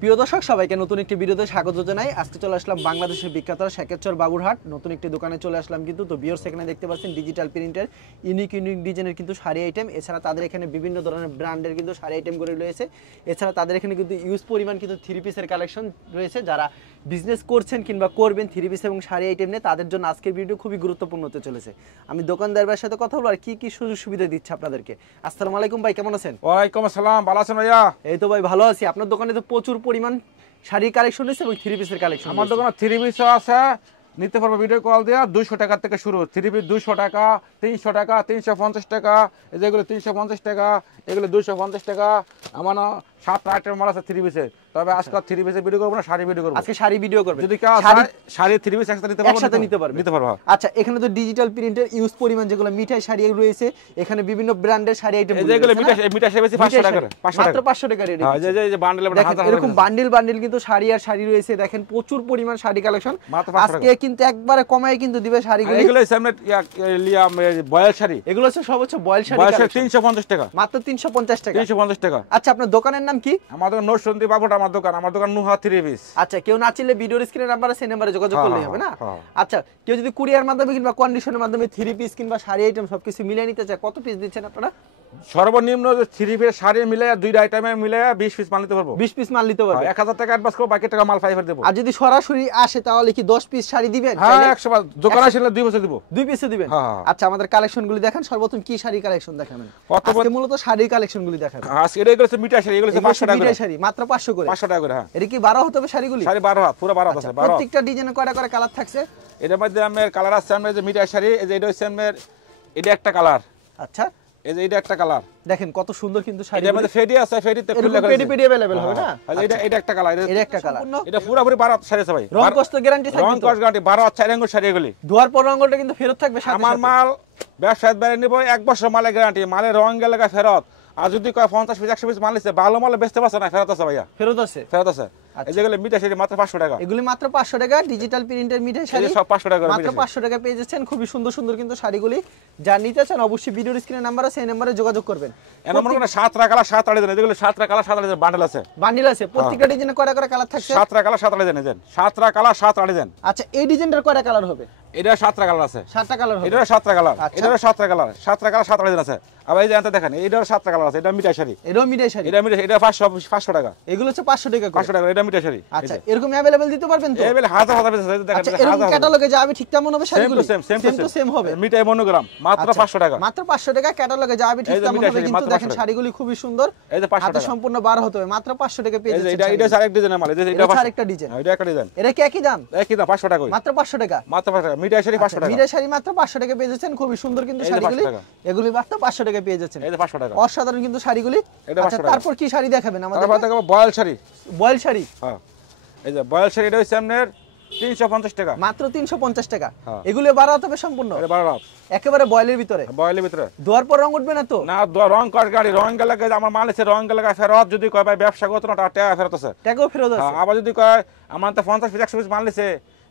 প্রিয় দর্শক সবাইকে নতুন একটি ভিডিওতে স্বাগত জানাই। আজকে চলে আসলাম বাংলাদেশের বিখ্যাত শেখেরচর বাবুরহাট নতুন একটি দোকানে চলে আসলাম কিন্তু। তো ভিউয়ার্স এখানে দেখতে পাচ্ছেন ডিজিটাল প্রিন্টের ইউনিক ডিজাইনের কিন্তু শাড়ি আইটেম, এছাড়া তাদের এখানে বিভিন্ন ধরনের ব্র্যান্ডের কিন্তু শাড়ি আইটেমগুলো রয়েছে। এছাড়া তাদের এখানে কিন্তু ইউজ পরিমাণ কিন্তু থ্রি পিসের কালেকশন রয়েছে। যারা বিজনেস করছেন কিংবা করবেন থ্রি পিস এবং শাড়ি আইটেম নিয়ে, তাদের জন্য আজকের ভিডিও খুবই গুরুত্বপূর্ণ হতে চলেছে। আমি দোকানদারের সাথে কথা বলবো আর কি কি সুযোগ সুবিধা দিচ্ছে আপনাদেরকে। আসসালামু আলাইকুম ভাই, কেমন আছেন? ওয়ালাইকুম আসসালাম, ভালো আছেন ভাইয়া? এই তো ভাই ভালো আছি। আপনার দোকানে তো প্রচুর পরিমাণ শাড়ির কালেকশন রয়েছে এবং থ্রি পিসের কালেকশন। আমার দোকানে থ্রি পিসও আছে, নিতে পারবো ভিডিও কল দেওয়া। 200 টাকা থেকে শুরু থ্রি পিস, 200 টাকা, 300 টাকা, 350 টাকা, যেগুলো 350 টাকা, এগুলো 250 টাকা। আমার 7টা আইটেম মাল আছে থ্রি পিসে। তবে আজকে থ্রি পিসে ভিডিও করবো না, শাড়ি ভিডিও করবো। আজকে শাড়ি ভিডিও করবেন। যদি কেউ শাড়ি থ্রি পিস একসাথে নিতে পারবে, নিতে পারবো। আচ্ছা, এখানে তো ডিজিটাল প্রিন্টের ইউজ পরিমাণ যেগুলো মিঠাই শাড়ি রয়েছে, এখানে বিভিন্ন ব্র্যান্ডের শাড়ি আইটেম যেগুলো মিঠাই বেশি 500 টাকা, মাত্র 500 টাকা রেডি। হ্যাঁ, যে বান্ডেল এরকম বান্ডিল কিন্তু শাড়ি আর শাড়ি রয়েছে। দেখেন প্রচুর পরিমাণ শাড়ি কালেকশন। আজকে কিন্তু একবারে কমায় কিন্তু দিবে শাড়িগুলো। এগুলো সামনে লিয়াম বয়েল শাড়ি, এগুলো হচ্ছে সর্বোচ্চ বয়েল শাড়ি, 350 টাকা, মাত্র 350 টাকা। 350 টাকা। আচ্ছা, আপনার দোকানের নাম কি? আমাদের নরসিংদী বাবুটা আমার দোকান নুহা থ্রি পিস। আচ্ছা, কেউ না চিনলে ভিডিওর স্ক্রিনে নাম্বার আছে, সেই নাম্বারে যোগাযোগ করলেই হবে না? আচ্ছা, কেউ যদি কুরিয়ার মাধ্যমে কিংবা কন্ডিশনের মাধ্যমে থ্রি পিস কিংবা শাড়ি আইটেম সবকিছু মিলিয়ে নিতে চায়, কত পিস দিচ্ছেন আপনারা? সর্বনিম্ন থ্রি পিস শাড়ি মিলাইয়া দুইটা আইটেমে মিলাইয়া 20 পিস মাল নিতে পারবো। 20 পিস মাল নিতে পারবো। 1000 টাকা অ্যাডভান্স করব, বাকি টাকা মাল ফাইবার দেব। আর যদি সরাসরি আসে তাহলে কি 10 পিস শাড়ি দিবেন? হ্যাঁ, 100 দোকানে আসলে 2 পিস দেব। 2 পিস দিবেন। আচ্ছা, আমাদের কালেকশনগুলি দেখেন। সর্বপ্রথম কি শাড়ি কালেকশন দেখাবেন? আজকে মূলত শাড়ির কালেকশনগুলি দেখাবেন। আজকে এটা হচ্ছে মিঠাই শাড়ি, এগুলো হচ্ছে 500 টাকা মিঠাই শাড়ি, মাত্র 500 করে। 500 টাকা করে। হ্যাঁ, এটা কি 12 হতে হবে শাড়িগুলি? শাড়ি 12 হাত, পুরো 12 হাত আছে। প্রত্যেকটা ডিজাইনে কয়টা করে কালার থাকছে? এটার মধ্যে আমার কালার আছে, আমার যে মিঠাই শাড়ি, এই যে এটা হচ্ছে আমার, এটা একটা কালার। আচ্ছা, এই যে এটা একটা কালার, দেখেন কত সুন্দর কিন্তু শাড়ি। এর মধ্যে ফেডি আছে, ফেডিতে ফুল লাগা আছে, ফেডি अवेलेबल হবে না? এটা একটা কালার, এটা একটা কালার। এটা পুরোপুরি 12 হাত শাড়ি আছে ভাই। রং কষ্ট গ্যারান্টি থাকবে? রং কষ্ট গ্যারান্টি, 12 হাত 4 আঙ্গুল শাড়ি এগুলি। ধোয়ার পর রংটা কিন্তু ফেরত থাকবে সাথে সাথে। আমার মাল ব্যবসায় বাইরে নিব 1 বছর মালের গ্যারান্টি, মালের রং গেলে ফেরত। আর যদি কয় 50 পিস 100 পিস মাল নিছে, ভালো মাল বেচতে পারছে না, ফেরত আছে ভাইয়া, ফেরত আছে, ফেরত আছে। এই যেগুলো মিঠাই শাড়ি মাত্র 500 টাকা, এগুলি মাত্র 500 টাকা। ডিজিটাল প্রিন্টের মিঠাই শাড়ি সব 500 টাকা, মাত্র 500 টাকা পেয়ে যাচ্ছেন। খুবই সুন্দর সুন্দর কিন্তু শাড়িগুলি। যা নিতে চান অবশ্যই ভিডিওর স্ক্রিনে নাম্বার আছে, এই নম্বরে যোগাযোগ করবেন। এমন কোনো 7 টাকা কালার 7 আড়ে দেন, এগুলো 7 টাকা কালার 7 আড়ে দেন, বান্ডেল আছে, বান্ডিল আছে। প্রত্যেকটা ডিজাইনে কয়টা করে কালার থাকছে? 7 টাকা কালার 7 আড়ে দেন, 7 টাকা কালার 7 আড়ে দেন। আচ্ছা, এই ডিজাইনটার কয়টা কালার হবে? এটা 7 টাকা কালার আছে, 7টা কালার হবে। এটা 7 টাকা কালার, এটা 7 টাকা কালার, 7 টাকা কালার 7 আড়ে দেন আছে। আবার এই যে আনতে দেখেন, এটা 7 টাকা কালার আছে, এটা মিঠাই শাড়ি, এটাও মিঠাই শাড়ি, এটা মিঠাই, এটা 500 টাকা, এগুলো হচ্ছে 500 টাকা করে। 500 টাকা, এটা মিঠাই শাড়ি। আচ্ছা, এরকম अवेलेबल দিতে পারবেন তো? এবেলে হাজার হাজার পিস আছে, দেখেন এরকম ক্যাটালগে যাবে ঠিক তেমন হবে শাড়িগুলো? সেম টু সেম হবে। মিঠাই মনোগ্রাম মাত্র 500 টাকা, মাত্র 500 টাকা ক্যাটালগে যাবে ঠিক তেমন হবে। কিন্তু দেখেন শাড়িগুলি খুবই সুন্দর, এই যে 500 টাকা সম্পূর্ণ 12 হতে হবে, মাত্র 500 টাকা পেয়ে যাচ্ছেন। এটা আরেক ডিজাইনের মাল, এটা আরেকটা ডিজাইন, এটা একটা ডিজাইন। এটা কি একই দাম? একই দাম, 500 টাকা, মাত্র 500 টাকা, মাত্র 500 টাকা। মিঠাই শাড়ি 500 টাকা, মিঠাই শাড়ি মাত্র 500 টাকা পেয়ে যাচ্ছেন। খুবই সুন্দর কিন্তু শাড়িগুলি, এগুলি মাত্র 500 টাকা পেয়ে যাচ্ছেন। এই যে 500 টাকা, অসাধারণ কিন্তু শাড়িগুলি। আচ্ছা, তারপর কি শাড়ি দেখাবেন আমাদের? তারপর দেখাবো বয়েল শাড়ি। বয়েল শাড়ি, হ্যাঁ, এই যে বয়েল শাড়ি, এটা হচ্ছে আপনার 350 টাকা, মাত্র 350 টাকা। এগুলো 12 হতে হবে সম্পূর্ণ, এটা 12 হাত, একেবারে বয়েলের ভিতরে। বয়েলের ভিতরে ধোয়ার পর রং উঠবে না তো? না, রং কর গাড়ি, রং গেলে আমার মাল আছে, রং গেলে ফেরত। যদি কয় ভাই ব্যবসা করতে না, টাকা ফেরত আছে, টাকাও ফেরত আছে। আবার যদি কয় আমার তো 50 পিস 100 পিস মাল নিছে,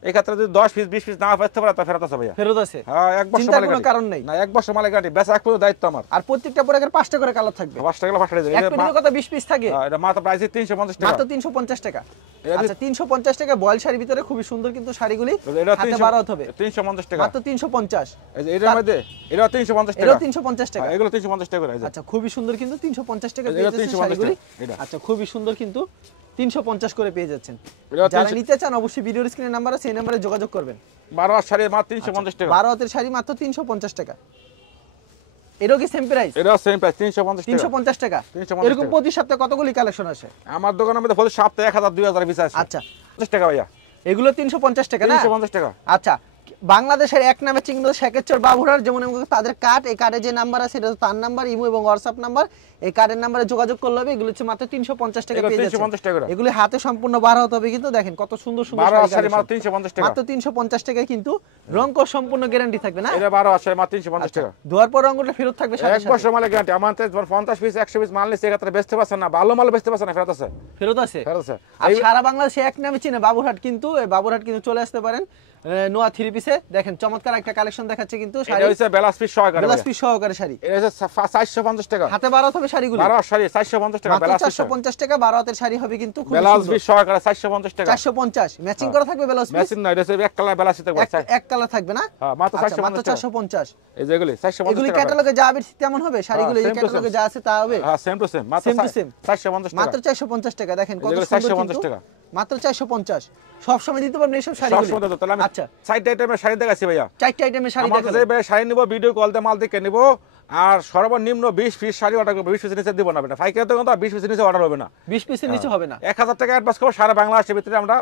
এই ক্ষেত্রে যদি 10 পিস 20 পিস না বেচতে পারে, তা ফেরত আছে ভাইয়া, ফেরত আছে। হ্যাঁ, 1 বছর চিন্তার কোনো কারণ নাই। না, 1 বছর মালের গ্যারান্টি, বেচা এক পুরো দায়িত্ব আমার। আর প্রত্যেকটা প্রোডাক্টের 5টা করে কালার থাকবে। 5 টাকা 5 টাকা, একটা ডিজাইনের কথা 20 পিস থাকে। এটা মাত্র প্রাইস 350 টাকা, মাত্র 350 টাকা। আচ্ছা, 350 টাকা বয়েল শাড়ির ভিতরে খুবই সুন্দর কিন্তু শাড়িগুলি। এটা হাতে 12 হবে, 350 টাকা, মাত্র 350। এই যে এটার মধ্যে এটা 350 টাকা, এটা 350 টাকা, এগুলো 350 টাকা করে। আচ্ছা, খুবই সুন্দর কিন্তু 350 টাকা পেয়ে এটা যাচ্ছেন 350 শাড়িগুলি। এটা। আচ্ছা, খুবই সুন্দর কিন্তু 350 করে পেয়ে যাচ্ছেন। যারা নিতে চান অবশ্যই ভিডিওর স্ক্রিনে নাম্বার আছে, এই নম্বরে যোগাযোগ করবেন। 12 হাত শাড়ি মাত্র 350 টাকা, 12 হাতের শাড়ি মাত্র 350 টাকা। এটাও কি সেম প্রাইস? এটাও সেম প্রাইস 350 টাকা, 350 টাকা। 350 এরকম প্রতি সপ্তাহে কতগুলি কালেকশন আসে আমার দোকানের মধ্যে? প্রতি সপ্তাহে 1000 2000 পিস আছে। আচ্ছা, 50 টাকা ভাইয়া, এগুলো 350 টাকা না? 350 টাকা। আচ্ছা, বাংলাদেশের এক নামে চিহ্নিত শেখেরচর বাবুরহাট, যেমন তাদের কার্ড, এই কার্ডে যে নাম্বার আছে এটা তার নাম্বার, ইমো এবং হোয়াটসঅ্যাপ নাম্বার, এই কার্ডের নাম্বারে যোগাযোগ করলে হবে। এগুলো হচ্ছে মাত্র 350 টাকা পেয়ে যাচ্ছেন। 350 টাকা, এগুলি হাতে সম্পূর্ণ 12 হতে হবে কিন্তু। দেখেন কত সুন্দর সুন্দর শাড়ি, মাত্র 350 টাকা, মাত্র 350 টাকায় কিন্তু রং কর সম্পূর্ণ গ্যারান্টি থাকবে না? এটা 12 শাড়ি মাত্র 350 টাকা। ধোয়ার পর রংটা ফেরত থাকবে সাথে সাথে। 1 বছর মালের গ্যারান্টি। আমার তো 50 পিস 100 পিস মাল নিছে, এই ক্ষেত্রে বেচতে পারছেন না, ভালো মাল বেচতে পারছেন না, ফেরত আছে, ফেরত আছে। ফেরত আছে। আর সারা বাংলাদেশে এক নামে চিনে বাবুরহাট, কিন্তু এই বাবুরহাট কিন্তু চলে আসতে পারেন। নোয়া 3 পিসে দেখেন চমৎকার একটা কালেকশন দেখাচ্ছে কিন্তু শাড়ি এটা হচ্ছে বেলাস পিস সহকারে ব্লাউজ পিস সহকারে শাড়ি এটা হচ্ছে 450 টাকা হাতে 12 হবে শাড়িগুলো 12 শাড়ি 450 টাকা মাত্র বেলাস পিস 450 টাকা 12 হাতের শাড়ি হবে কিন্তু খুব বেলাস সুন্দর পিস সহকারে 450 টাকা 450 ম্যাচিং করা থাকবে ব্লাউজ পিস মেশিন না এটা হচ্ছে এক কালার বেলাস থাকবে এক কালার থাকবে না হ্যাঁ মাত্র আচ্ছা, মাত্র 450 টাকা 450 এই যে এগুলি 450 এগুলি টাকা ক্যাটালগে যা হবে তেমন হবে শাড়িগুলো এই same to ক্যাটালগে same। যা আছে তা হবে হ্যাঁ সেম টু সেম মাত্র Same to same। 450 টাকা মাত্র 450 টাকা দেখেন কত এগুলো সুন্দর 450 কিন্তু টাকা। মাত্র 450 সব সময় দিতে পারবেন এইসব সব শাড়িগুলো সময় তো তাহলে আমি আচ্ছা 60 আইটেমের শাড়ি দেখাচ্ছি ভাইয়া চারটি আইটেমের শাড়ি আমাদের যে দেখাবেন ভাই শাড়ি নিব ভিডিও কল দিয়ে মাল দেখে নিব আর সর্বনিম্ন 20 পিস শাড়ি অর্ডার করব 20 পিসের নিচে দিব না বেটা ফাইকারি তো 20 পিসের নিচে অর্ডার হবে না 20 পিসের নিচে হবে না 1000 টাকা অ্যাডভান্স করব সারা বাংলাদেশের ভিতরে আমরা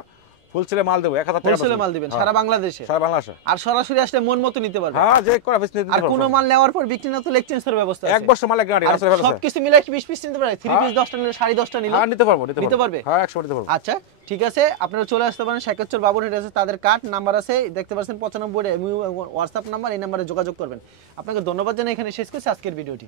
ফুলসেলে মাল দেব 1000 টাকা হোলসেলে মাল দিবেন সারা বাংলাদেশে সারা বাংলাদেশে আর সরাসরি আসলে মন মতো নিতে পারবেন হ্যাঁ যে করে অফিস নিতে আর কোনো মাল নেওয়ার পর বিক্রি না তো এক্সচেঞ্জের ব্যবস্থা এক আছে বছর মালে গ্যারান্টি আর আছে ফেলছে সবকিছু মিলাই কি 20 পিস নিতে পারে 3 পিস 10টা নিলে শাড়ি 10টা নিলে হ্যাঁ নিতে পারবো নিতে পারবে? হ্যাঁ 100 নিতে পারবো আচ্ছা ঠিক আছে আপনারা চলে আসতে পারেন শেখেরচর বাবুরহাট আছে তাদের কার্ড নাম্বার আছে দেখতে পাচ্ছেন 95 হোয়াটসঅ্যাপ নাম্বার এই নম্বরে যোগাযোগ করবেন আপনাকে ধন্যবাদ জানাই এখানে শেষ করছি আজকের ভিডিওটি